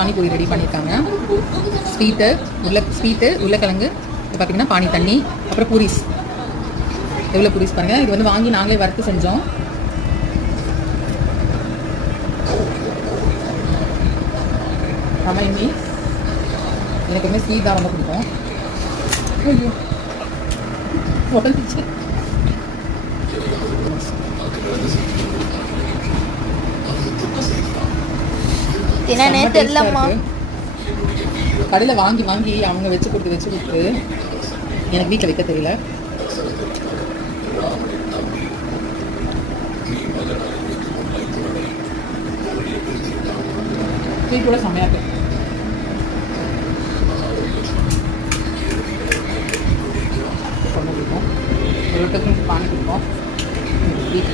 Panipuri ready பண்ணியிருக்காங்க. Sweet உருளைக்கிழங்கு, இது பார்த்தீங்கன்னா பானி தண்ணி, அப்புறம் பூரிஸ். எவ்வளோ பூரிஸ் பாருங்கள். இது வந்து வாங்கி நாங்களே வறுத்து செஞ்சோம். இன்னி எனக்கு வந்து ஸ்வீட் தான் ரொம்ப பிடிக்கும். ஐயோ உடஞ்சிச்சு. கடையில் வாங்கி வாங்கி அவங்க வச்சு கொடுத்து எனக்கு வீட்டில் வைக்க தெரியல. ஸ்வீட் கூட செம்மையாக இருக்கு. ரொம்ப பிடிக்கும். ஒரு டக்கு பானி பிடிக்கும். ஸ்வீட்